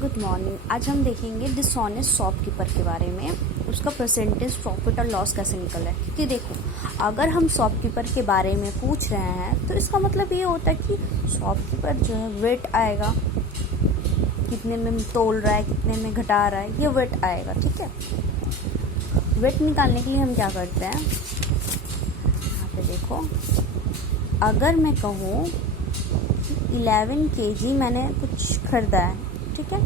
Good morning. आज हम देखेंगे डिसऑनेस्ट शॉपकीपर के बारे में, उसका परसेंटेज प्रॉफिट और लॉस कैसे निकला है। क्योंकि देखो, अगर हम शॉपकीपर के बारे में पूछ रहे हैं तो इसका मतलब ये होता है कि शॉपकीपर जो है वेट आएगा, कितने में तोल रहा है, कितने में घटा रहा है, ये वेट आएगा। ठीक है, वेट निकालने के लिए हम क्या करते हैं, यहाँ पे देखो, अगर मैं कहूँ 11 kg मैंने कुछ खरीदा है, ठीक है,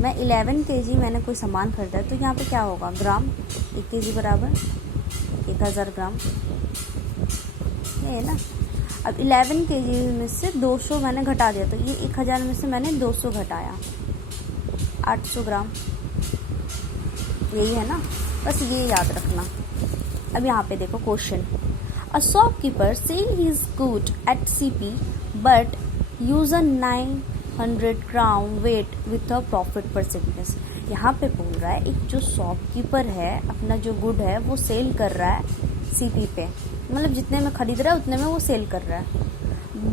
मैं 11 kg मैंने कोई सामान खरीदा है, तो यहाँ पे क्या होगा, ग्राम, 1 kg बराबर 1000 ग्राम, ये है ना। अब 11 kg में से 200 मैंने घटा दिया, तो ये 1000 में से मैंने 200 घटाया, 800 ग्राम, यही है ना, बस ये याद रखना। अब यहाँ पे देखो question, a shopkeeper sell his good at CP but use a 900 gram weight with a profit percentage. यहाँ पे बोल रहा है एक जो शॉपकीपर है अपना जो गुड है वो सेल कर रहा है CP पे, मतलब जितने में खरीद रहा है उतने में वो सेल कर रहा है,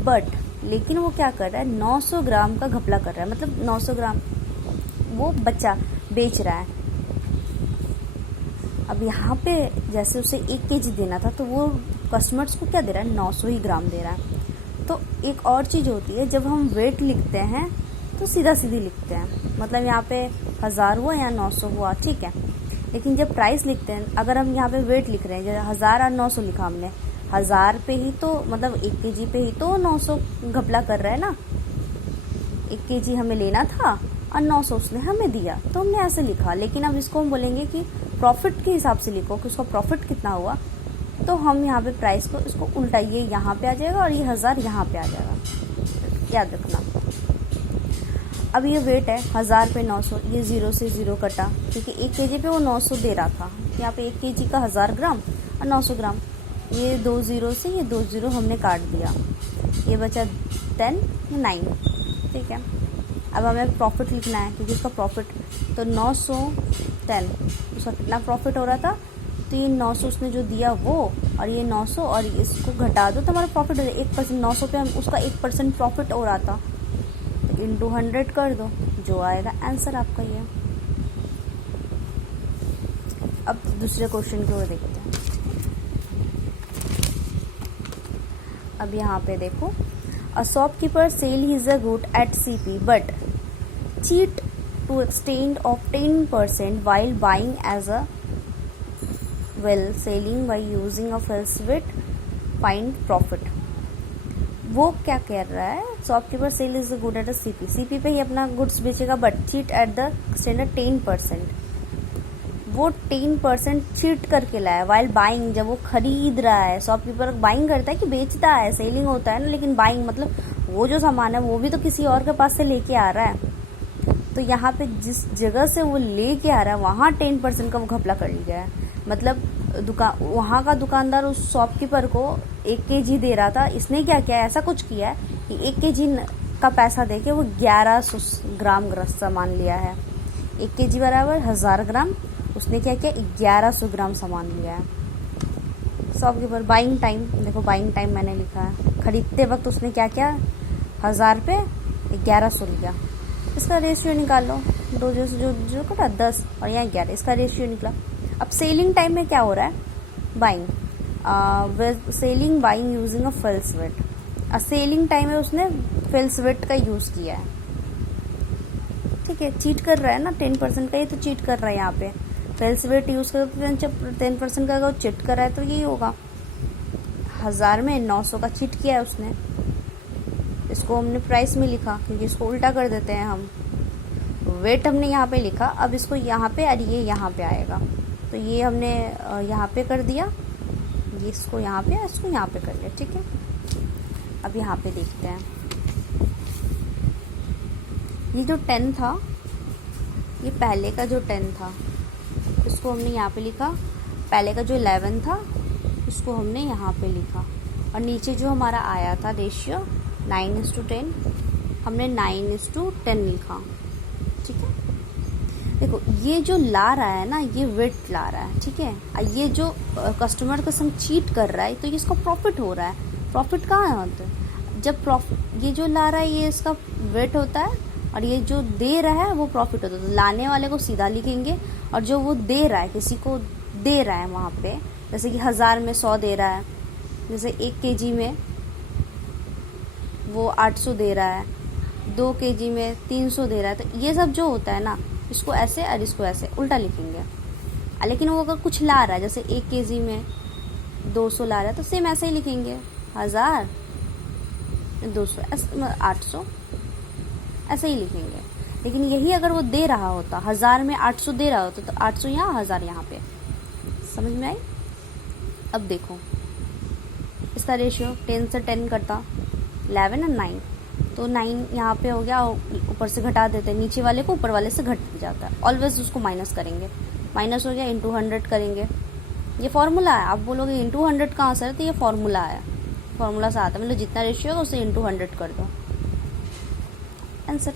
बट लेकिन वो क्या कर रहा है, 900 ग्राम का घपला कर रहा है, मतलब 900 ग्राम वो बच्चा बेच रहा है। अब यहाँ पे जैसे उसे 1 kg देना था तो वो कस्टमर्स को क्या दे रहा है, 900 ही ग्राम दे रहा है। तो एक और चीज़ होती है, जब हम वेट लिखते हैं तो सीधा सीधी लिखते हैं, मतलब यहाँ पे 1000 हुआ या 900 हुआ, ठीक है। लेकिन जब प्राइस लिखते हैं, अगर हम यहाँ पे वेट लिख रहे हैं, जैसे 1000 और 900 लिखा हमने, 1000 पे ही तो मतलब 1 kg पे ही तो 900 घपला कर रहा है ना, 1 kg हमें लेना था और 900 उसने हमें दिया, तो हमने ऐसे लिखा। लेकिन अब इसको हम बोलेंगे कि प्रॉफिट के हिसाब से लिखो कि उसका प्रॉफिट कितना हुआ, तो हम यहाँ पे प्राइस को इसको उल्टाइए, यहाँ पे आ जाएगा और ये 1000 यहाँ पे आ जाएगा, याद रखना। अब ये वेट है 1000 पे 900, ये 0 से 0 कटा, क्योंकि 1 kg पे वो 900 दे रहा था, यहाँ पे 1 kg का 1000 ग्राम और 900 ग्राम, ये 2 0 से ये 2 0 हमने काट दिया, ये बचा 10 9, ठीक है। अब हमें प्रॉफिट लिखना है, क्योंकि उसका प्रॉफिट तो 910, उसका कितना प्रॉफिट हो रहा था, तो ये 900 उसने जो दिया वो, और ये 900 और इसको घटा दो तो हमारा प्रॉफिट हो जाए 1%। 900 पे हम उसका 1% प्रॉफिट हो रहा था, तो इंटू 100 कर दो, जो आएगा आंसर आपका ये। अब दूसरे क्वेश्चन की ओर देखते हैं। अब यहाँ पे देखो, a shopkeeper sell his a good at CP but cheat to extent of 10% while buying as a well selling by using a false weight find profit। वो क्या कह रहा है, shopkeeper sell is good at a CP पे ही अपना goods बेचेगा, but cheat at the extent 10%, वो 10% चीट करके लाया वाइल बाइंग, जब वो खरीद रहा है। शॉपकीपर बाइंग करता है कि बेचता है, सेलिंग होता है ना, लेकिन बाइंग मतलब वो जो सामान है वो भी तो किसी और के पास से लेके आ रहा है, तो यहाँ पे जिस जगह से वो लेके आ रहा है वहाँ 10% का वो घपला कर लिया है। मतलब वहाँ का दुकानदार उस शॉपकीपर को 1 kg दे रहा था, इसने क्या किया, ऐसा कुछ किया है कि 1 kg का पैसा दे के वो 1100 ग्राम ग्रस्त सामान लिया है। 1 kg बराबर 1000 ग्राम, उसने क्या किया, 1100 ग्राम सामान लिया है। शॉपकीपर बाइंग टाइम, देखो बाइंग टाइम मैंने लिखा है, खरीदते वक्त उसने क्या किया, 1000 पे 1100 लिया। इसका रेशियो निकालो, 2 जो कटा 10 और यहाँ 11, इसका रेशियो निकला। अब सेलिंग टाइम में क्या हो रहा है, buying, selling buying using a false weight. Selling time में उसने फॉल्स वेट का यूज़ किया है, ठीक है, चीट कर रहा है ना, 10% का ही तो चीट कर रहा है। यहाँ पे फॉल्स वेट यूज़ कर 10% का अगर चीट कर रहा है तो यही होगा, 1000 में 900 का चीट किया है उसने। इसको हमने प्राइस में लिखा, क्योंकि इसको उल्टा कर देते हैं हम, वेट हमने यहाँ पे लिखा, अब इसको यहाँ पे और ये यहाँ पे आएगा, तो ये हमने यहाँ पे कर दिया, ये इसको यहाँ पे, इसको यहाँ पे कर लिया, ठीक है। अब यहाँ पे देखते हैं, ये जो 10 था, ये पहले का जो 10 था, इसको हमने यहाँ पे लिखा, पहले का जो 11 था इसको हमने यहाँ पे लिखा, और नीचे जो हमारा आया था रेशियो 9:10, हमने 9:10 लिखा, ठीक है। देखो ये जो ला रहा है ना, ये वेट ला रहा है, ठीक है, ये जो कस्टमर के संग चीट कर रहा है तो ये इसका प्रॉफिट हो रहा है। प्रॉफिट कहाँ है होता है, जब प्रॉफिट, ये जो ला रहा है ये इसका वेट होता है, और ये जो दे रहा है वो प्रॉफिट होता है। तो लाने वाले को सीधा लिखेंगे और जो वो दे रहा है, किसी को दे रहा है वहाँ पे, जैसे कि 1000 में 100 दे रहा है, जैसे 1 kg में वो 800 दे रहा है, 2 kg में 300 दे रहा है। तो ये सब जो होता है ना, इसको ऐसे और इसको ऐसे उल्टा लिखेंगे। लेकिन वो अगर कुछ ला रहा है, जैसे 1 kg में 200 ला रहा है, तो सेम ऐसे ही लिखेंगे, 1000 200 800 ऐसे ही लिखेंगे। लेकिन यही अगर वो दे रहा होता, 1000 में 800 दे रहा होता, तो 800 यहाँ, 1000 यहाँ पे। समझ में आई? अब देखो इसका रेशियो 10 से 10 करता, 11 और 9, तो 9 यहाँ पे हो गया, ऊपर से घटा देते हैं, नीचे वाले को ऊपर वाले से घट जाता है। ऑलवेज उसको माइनस करेंगे, माइनस हो गया, इंटू 100 करेंगे। ये फॉर्मूला है। आप बोलोगे इंटू 100 कहाँ से है, तो ये फॉर्मूला है, फॉर्मूला से आता है, मतलब जितना रेशियो होगा उसे इंटू 100 कर दो, आंसर।